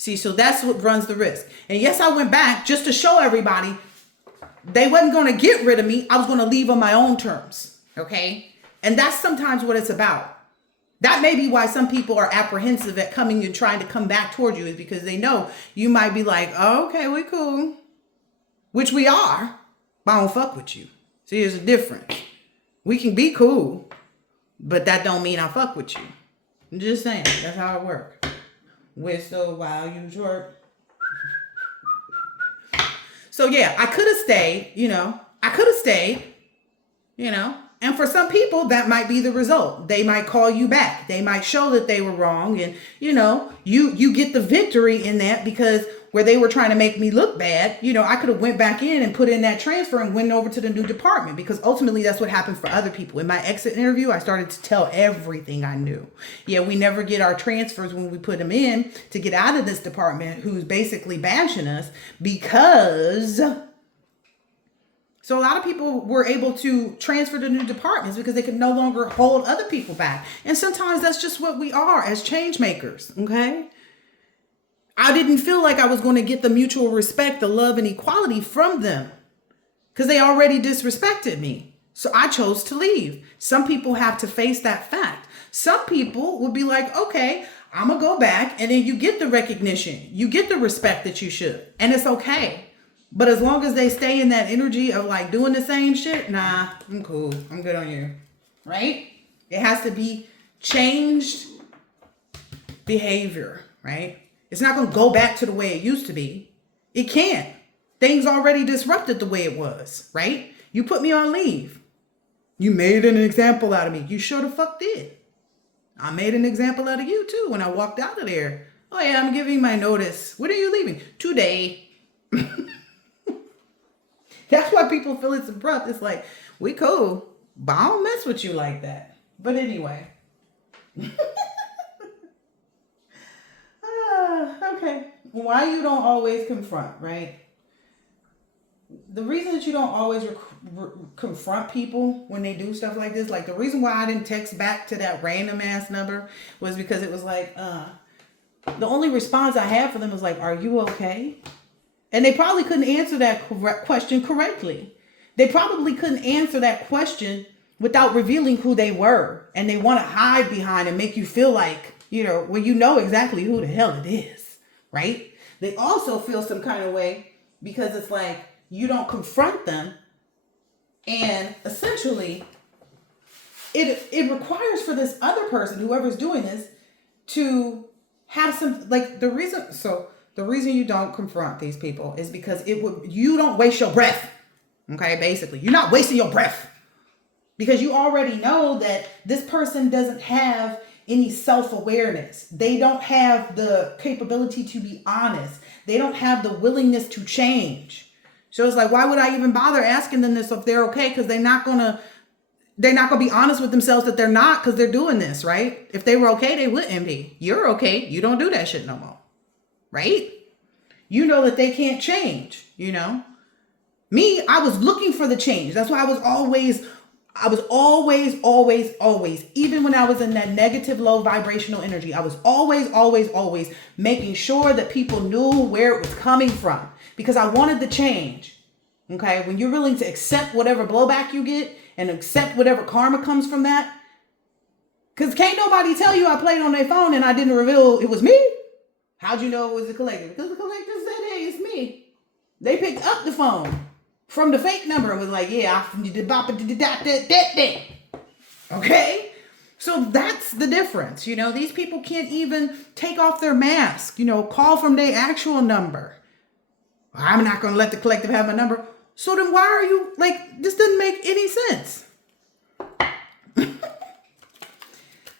See, so that's what runs the risk. And yes, I went back just to show everybody they wasn't going to get rid of me. I was going to leave on my own terms. Okay? And that's sometimes what it's about. That may be why some people are apprehensive at coming and trying to come back toward you, is because they know you might be like, oh, okay, we cool. Which we are, but I don't fuck with you. See, there's a difference. We can be cool, but that don't mean I fuck with you. I'm just saying, that's how it works. Whistle while you twerk. So yeah, I could have stayed, and for some people that might be the result. They might call you back. They might show that they were wrong. And you get the victory in that, because where they were trying to make me look bad, I could have went back in and put in that transfer and went over to the new department, because ultimately that's what happened for other people. In my exit interview, I started to tell everything I knew. Yeah, we never get our transfers when we put them in to get out of this department who's basically bashing us, because... So a lot of people were able to transfer to new departments because they could no longer hold other people back. And sometimes that's just what we are as change makers, okay? I didn't feel like I was going to get the mutual respect, the love, and equality from them because they already disrespected me. So I chose to leave. Some people have to face that fact. Some people will be like, okay, I'm going to go back, and then you get the recognition. You get the respect that you should, and it's okay. But as long as they stay in that energy of like doing the same shit, nah, I'm cool. I'm good on you. Right? It has to be changed behavior, right? It's not going to go back to the way it used to be. It can't. Things already disrupted the way it was, right? You put me on leave. You made an example out of me. You sure the fuck did. I made an example out of you too when I walked out of there. Oh yeah, I'm giving my notice. When are you leaving? Today. That's why people feel it's abrupt. It's like, we cool, but I don't mess with you like that. But anyway. Okay. Why you don't always confront, right? The reason that you don't always confront people when they do stuff like this, like the reason why I didn't text back to that random ass number was because it was like, the only response I had for them was like, are you okay? And they probably couldn't answer that question correctly. They probably couldn't answer that question without revealing who they were. And they want to hide behind and make you feel like, well, you know exactly who the hell it is, right? They also feel some kind of way because it's like you don't confront them. And essentially, it requires for this other person, whoever's doing this, to have some, like the reason you don't confront these people is because you don't waste your breath. Okay, basically, you're not wasting your breath because you already know that this person doesn't have any self-awareness. They don't have the capability to be honest. They don't have the willingness to change. So it's like, why would I even bother asking them this if they're okay? Because they're not gonna be honest with themselves that they're not, because they're doing this, right? If they were okay, they wouldn't be. You're okay. You don't do that shit no more, right? You know that they can't change, Me, I was looking for the change. That's why I was always, even when I was in that negative, low vibrational energy, I was always making sure that people knew where it was coming from because I wanted the change. Okay. When you're willing to accept whatever blowback you get and accept whatever karma comes from that, because can't nobody tell you I played on their phone and I didn't reveal it was me. How'd you know it was the collective? Because the collective said, hey, it's me. They picked up the phone from the fake number and was like, yeah, okay? So that's the difference. These people can't even take off their mask, call from their actual number. I'm not going to let the collective have my number. So then why are you this doesn't make any sense.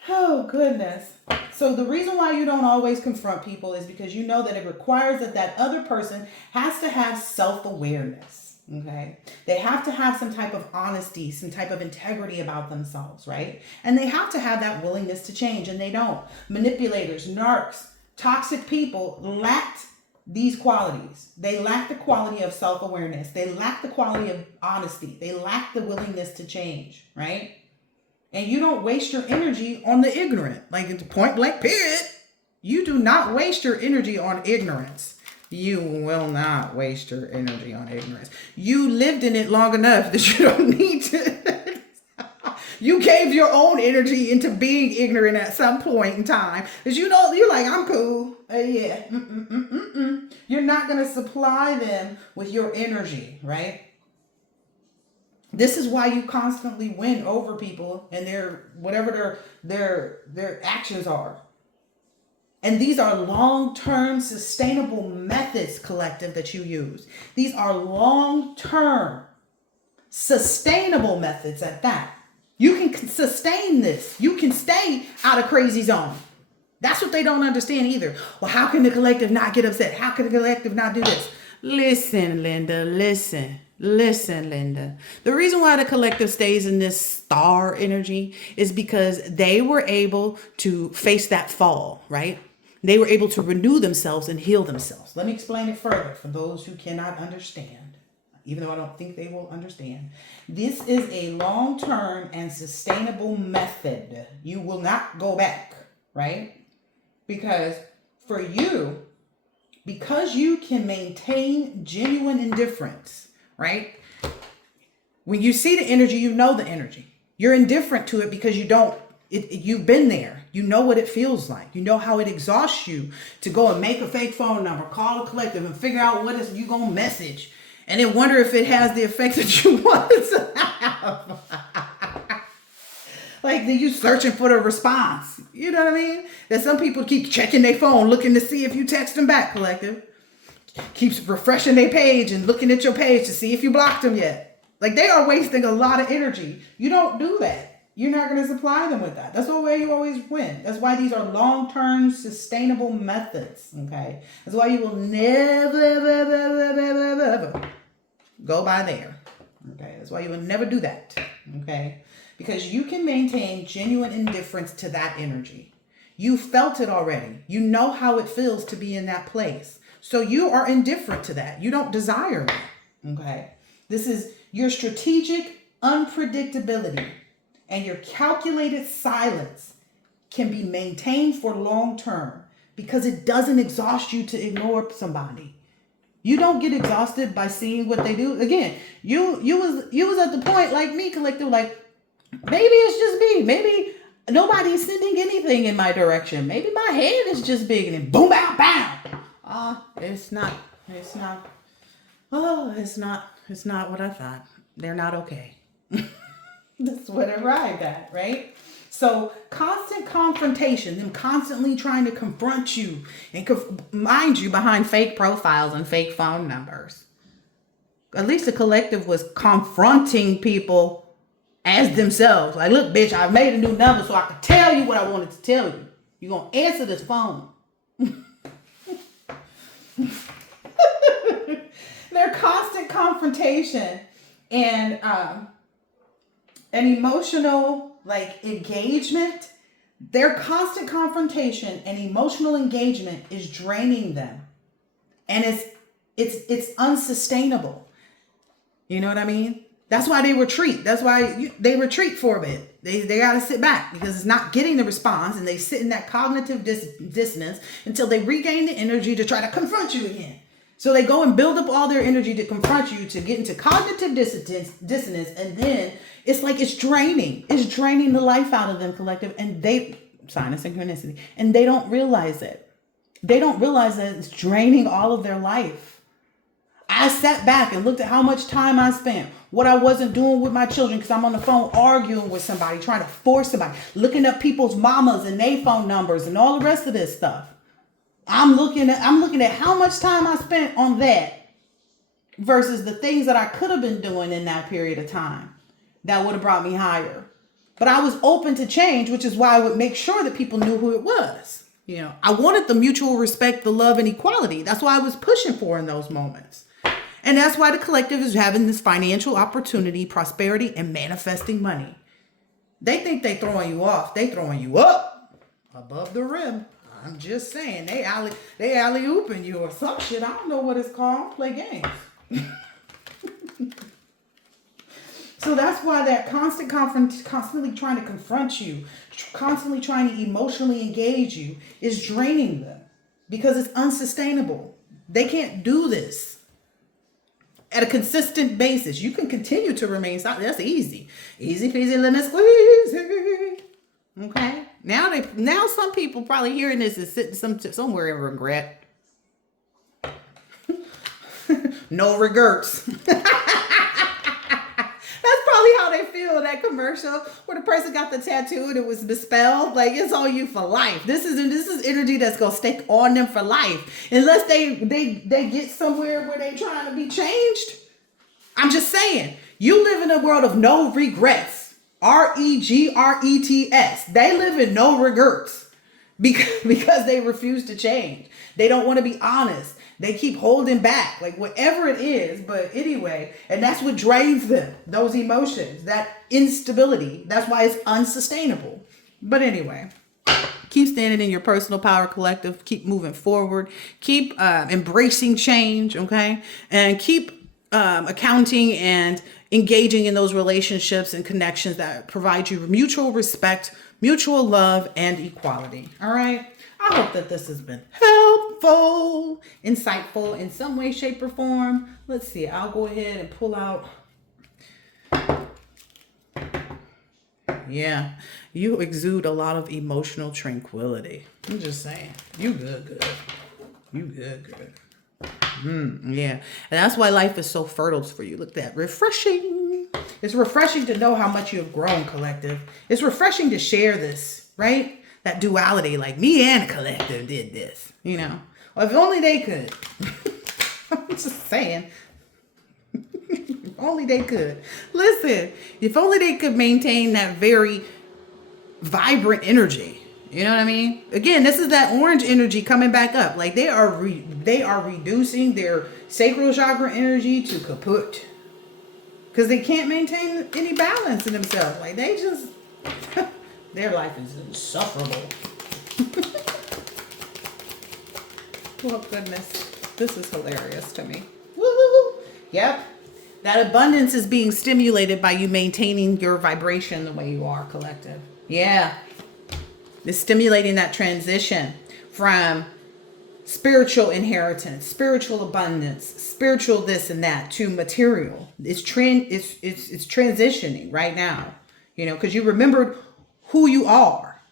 Oh, goodness. So the reason why you don't always confront people is because you know that it requires that other person has to have self-awareness, okay? They have to have some type of honesty, some type of integrity about themselves, right? And they have to have that willingness to change, and they don't. Manipulators, narcs, toxic people lacked these qualities. They lack the quality of self-awareness. They lack the quality of honesty. They lack the willingness to change, right? And you don't waste your energy on the ignorant. It's point blank, period. You do not waste your energy on ignorance. You will not waste your energy on ignorance. You lived in it long enough that you don't need to. You gave your own energy into being ignorant at some point in time. Because you're like, I'm cool. Yeah. You're not going to supply them with your energy, right? This is why you constantly win over people and whatever their actions are. And these are long-term sustainable methods, collective, that you use. These are long-term sustainable methods at that. You can sustain this. You can stay out of crazy zone. That's what they don't understand either. Well, how can the collective not get upset? How can the collective not do this? Listen, Linda, listen. Listen, Linda. The reason why the collective stays in this star energy is because they were able to face that fall, right? They were able to renew themselves and heal themselves. Let me explain it further for those who cannot understand, even though I don't think they will understand. This is a long-term and sustainable method. You will not go back, right? Because you can maintain genuine indifference, right? When you see the energy, you know the energy. You're indifferent to it because you've been there. You know what it feels like. You know how it exhausts you to go and make a fake phone number, call a collective and figure out what is you going to message and then wonder if it has the effect that you want it to have. You searching for the response. You know what I mean? That some people keep checking their phone, looking to see if you text them back, collective. Keeps refreshing their page and looking at your page to see if you blocked them yet. They are wasting a lot of energy. You don't do that. You're not going to supply them with that. That's the way you always win. That's why these are long-term sustainable methods. Okay. That's why you will never, ever, ever, ever, ever, ever Go by there. Okay, that's why you would never do that. Okay, because you can maintain genuine indifference to that energy. You felt it already. You know how it feels to be in that place. So you are indifferent to that. You don't desire that. Okay, this is your strategic unpredictability and your calculated silence can be maintained for long term because it doesn't exhaust you to ignore somebody. You don't get exhausted by seeing what they do. Again, you was at the point like me, collective, like maybe it's just me. Maybe nobody's sending anything in my direction. Maybe my head is just big and then boom, bow, bow. It's not what I thought. They're not okay. That's what I arrived at, right? So constant confrontation, them constantly trying to confront you and mind you behind fake profiles and fake phone numbers. At least the collective was confronting people as themselves. Like, look, bitch, I made a new number so I could tell you what I wanted to tell you. You're going to answer this phone. Their constant confrontation and an emotional like engagement, their constant confrontation and emotional engagement is draining them, and it's unsustainable. You know what I mean? That's why they retreat. That's why they retreat for a bit. They got to sit back because it's not getting the response, and they sit in that cognitive dissonance until they regain the energy to try to confront you again. So they go and build up all their energy to confront you, to get into cognitive dissonance, and then it's like it's draining. It's draining the life out of them, collective, and sign of synchronicity, and they don't realize it. They don't realize that it's draining all of their life. I sat back and looked at how much time I spent, what I wasn't doing with my children because I'm on the phone arguing with somebody, trying to force somebody, looking up people's mamas and their phone numbers and all the rest of this stuff. I'm looking at how much time I spent on that versus the things that I could have been doing in that period of time that would have brought me higher. But I was open to change, which is why I would make sure that people knew who it was. You know, I wanted the mutual respect, the love, and equality. That's what I was pushing for in those moments. And that's why the collective is having this financial opportunity, prosperity, and manifesting money. They think they throwing you off. They throwing you up above the rim. I'm just saying, they alley-ooping you or some shit. I don't know what it's called. Play games. So that's why that constantly trying to confront you, constantly trying to emotionally engage you is draining them because it's unsustainable. They can't do this at a consistent basis. You can continue to remain silent. That's easy. Easy peasy lemon squeezy. Okay. Now some people probably hearing this is sitting somewhere in regret. No regrets. That's probably how they feel, that commercial where the person got the tattoo and it was misspelled. Like, it's on you for life. This is energy that's gonna stay on them for life. Unless they get somewhere where they trying to be changed. I'm just saying, you live in a world of no regrets. regrets. They live in no regrets because they refuse to change. They don't want to be honest. They keep holding back, like whatever it is. But anyway, and that's what drains them, those emotions, that instability. That's why it's unsustainable. But anyway, keep standing in your personal power, collective. Keep moving forward. Keep embracing change, okay? And keep accounting and engaging in those relationships and connections that provide you mutual respect, mutual love, and equality. All right? I hope that this has been helpful, insightful in some way, shape, or form. Let's see. I'll go ahead and pull out. Yeah, you exude a lot of emotional tranquility. I'm just saying. You good. You good. Yeah. And that's why life is so fertile for you. Look at that. Refreshing. It's refreshing to know how much you have grown, collective. It's refreshing to share this, right? That duality, like me and collective did this, you know. Well, if only they could. I'm just saying. If only they could. Listen, if only they could maintain that very vibrant energy. You know what I mean? Again, this is that orange energy coming back up. Like they they are reducing their sacral chakra energy to kaput. Because they can't maintain any balance in themselves. Like they just, their life is insufferable. Oh goodness, this is hilarious to me. Woo! Yep. That abundance is being stimulated by you maintaining your vibration the way you are, collective. Yeah. It's stimulating that transition from spiritual inheritance, spiritual abundance, spiritual this and that to material. It's transitioning right now, you know, because you remembered who you are.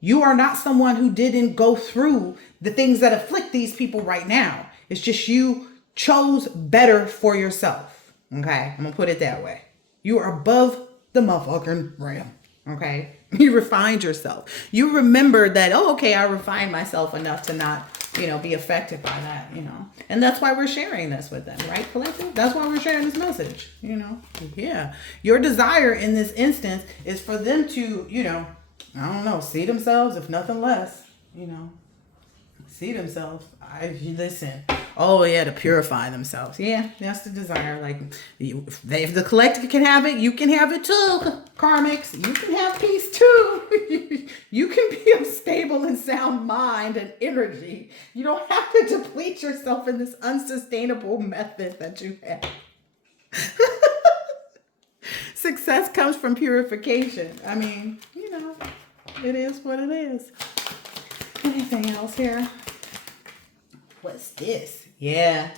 You are not someone who didn't go through the things that afflict these people right now. It's just you chose better for yourself. Okay, I'm gonna put it that way. You are above the motherfucking realm. Okay, you refined yourself. You remembered that, oh, okay, I refined myself enough to not, you know, be affected by that, you know. And that's why we're sharing this with them, right, collective? That's why we're sharing this message, you know. Yeah. Your desire in this instance is for them to, you know, I don't know, see themselves, if nothing less, you know. See themselves. Listen. Oh yeah, to purify themselves. Yeah, that's the desire. Like, if the collective can have it, you can have it too. Karmics, you can have peace too. You can be of stable and sound mind and energy. You don't have to deplete yourself in this unsustainable method that you have. Success comes from purification. I mean, you know, it is what it is. Anything else here? What's this? Yeah.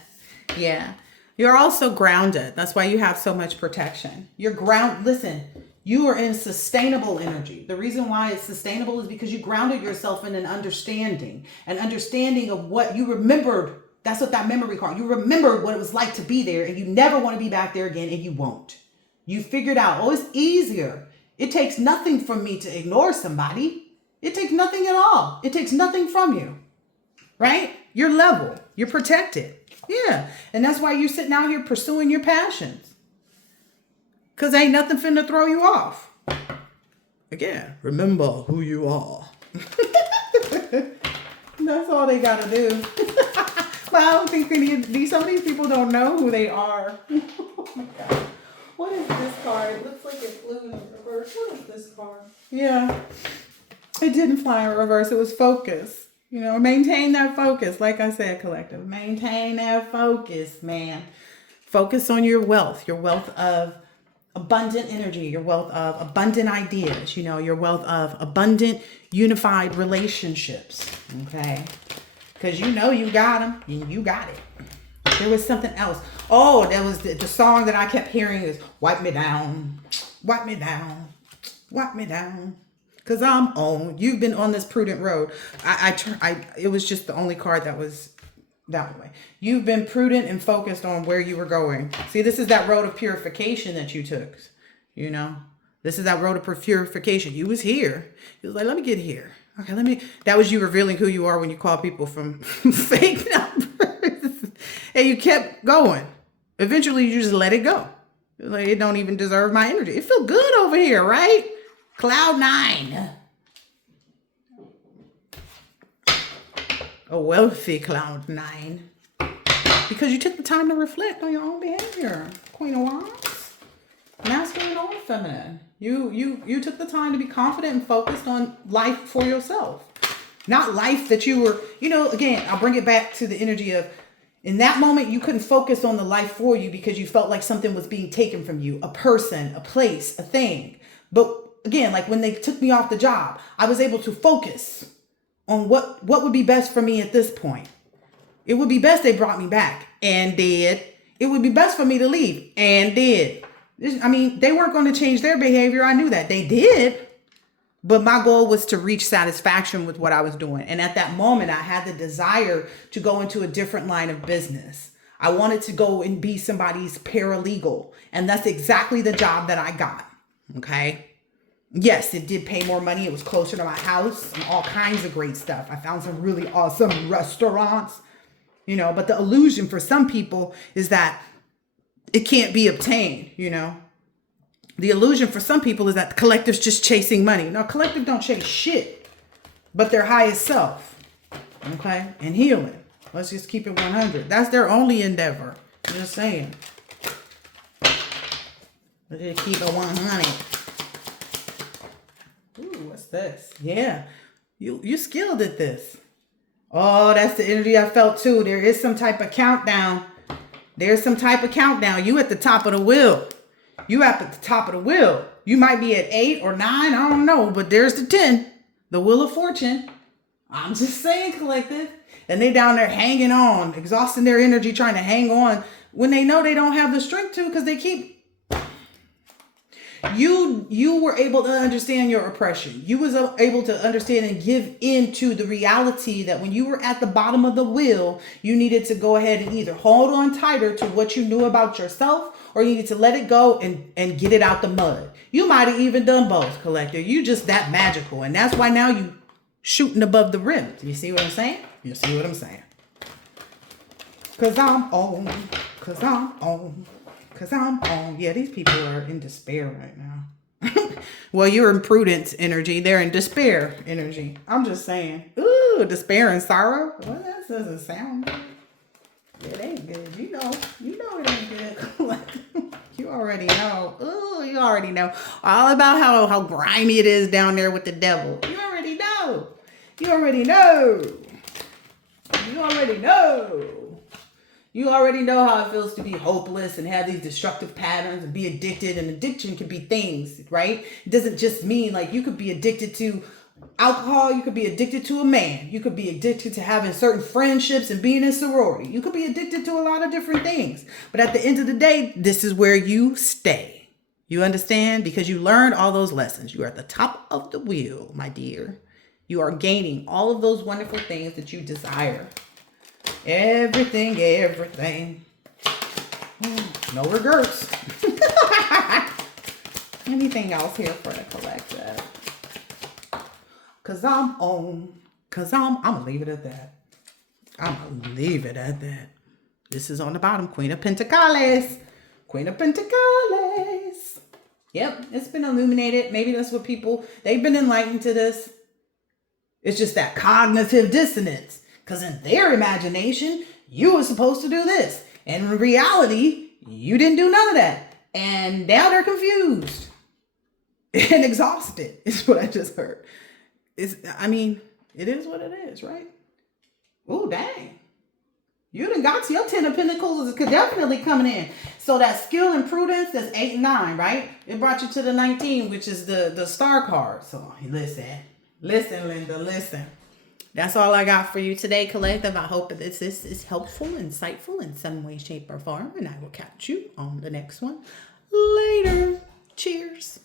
You're also grounded. That's why you have so much protection. You're listen, you are in sustainable energy. The reason why it's sustainable is because you grounded yourself in an understanding of what you remembered. That's what that memory card. You remembered what it was like to be there, and you never want to be back there again, and you won't. You figured out, oh, it's easier. It takes nothing from me to ignore somebody. It takes nothing at all. It takes nothing from you. Right? You're level. You're protected. Yeah. And that's why you're sitting out here pursuing your passions. Because ain't nothing finna throw you off. Again, remember who you are. That's all they got to do. But I don't think some of these people don't know who they are. Oh my God. What is this card? It looks like it flew in reverse. What is this card? Yeah. It didn't fly in reverse. It was focus. You know, maintain that focus. Like I said, collective, maintain that focus, man. Focus on your wealth of abundant energy, your wealth of abundant ideas, you know, your wealth of abundant unified relationships. Okay. Because you know you got them and you got it. There was something else. Oh, there was the song that I kept hearing is wipe me down, wipe me down, wipe me down. Because I'm on. You've been on this prudent road. It was just the only card that was that way. You've been prudent and focused on where you were going. See, this is that road of purification that you took. You know, this is that road of purification. You was here. You was like, let me get here. Okay, that was you revealing who you are when you call people from fake numbers. And you kept going. Eventually, you just let it go. Like, it don't even deserve my energy. It feel good over here, right? Cloud 9. A wealthy Cloud 9. Because you took the time to reflect on your own behavior. Queen of Wands. Masculine or feminine. You took the time to be confident and focused on life for yourself. Not life that you were, you know, again, I'll bring it back to the energy of, in that moment, you couldn't focus on the life for you because you felt like something was being taken from you. A person, a place, a thing. But again, like when they took me off the job, I was able to focus on what would be best for me at this point. It would be best they brought me back and did. It would be best for me to leave and did. I mean, they weren't going to change their behavior. I knew that. They did. But my goal was to reach satisfaction with what I was doing. And at that moment, I had the desire to go into a different line of business. I wanted to go and be somebody's paralegal. And that's exactly the job that I got. Okay. Yes, it did pay more money. It was closer to my house and all kinds of great stuff. I found some really awesome restaurants, you know, but the illusion for some people is that it can't be obtained, you know. The illusion for some people is that the collective's just chasing money. No, collective don't chase shit, but their highest self, okay, and healing. Let's just keep it 100. That's their only endeavor. I'm just saying. Let's just keep it 100. Ooh, what's this? Yeah. You skilled at this. Oh, that's the energy I felt too. There is some type of countdown. There's some type of countdown. You at the top of the wheel. You at the top of the wheel. You might be at 8 or 9. I don't know. But there's the 10. The wheel of fortune. I'm just saying, collective. And they down there hanging on, exhausting their energy, trying to hang on when they know they don't have the strength to, because they keep. You were able to understand your oppression. You was able to understand and give in to the reality that when you were at the bottom of the wheel, you needed to go ahead and either hold on tighter to what you knew about yourself, or you need to let it go and get it out the mud. You might have even done both, collector. You just that magical. And that's why now you shooting above the rim. You see what I'm saying? You see what I'm saying? Cause I'm on. Cause I'm on. Cause I'm on. Yeah, these people are in despair right now. Well, you're in prudence energy. They're in despair energy. I'm just saying. Ooh, despair and sorrow. Well, that doesn't sound good. It ain't good. You know it ain't good. You already know. Ooh, you already know. All about how grimy it is down there with the devil. You already know. You already know. You already know. You already know how it feels to be hopeless and have these destructive patterns and be addicted. And addiction can be things, right? It doesn't just mean like you could be addicted to alcohol. You could be addicted to a man. You could be addicted to having certain friendships and being in sorority. You could be addicted to a lot of different things. But at the end of the day, this is where you stay. You understand? Because you learned all those lessons. You are at the top of the wheel, my dear. You are gaining all of those wonderful things that you desire. Everything. No regrets. Anything else here for the collective? Cause I'm on. Cause I'm gonna leave it at that. I'm gonna leave it at that. This is on the bottom. Queen of Pentacles. Queen of Pentacles. Yep, it's been illuminated. Maybe that's what they've been enlightened to this. It's just that cognitive dissonance. Because in their imagination, you were supposed to do this. And in reality, you didn't do none of that. And now they're confused and exhausted, is what I just heard. It is what it is, right? Oh, dang. You done got to your 10 of Pentacles is definitely coming in. So that skill and prudence, that's 8 and 9, right? It brought you to the 19, which is the star card. So listen, Linda, listen. That's all I got for you today, collective. I hope that this is helpful, insightful in some way, shape, or form. And I will catch you on the next one. Later. Cheers.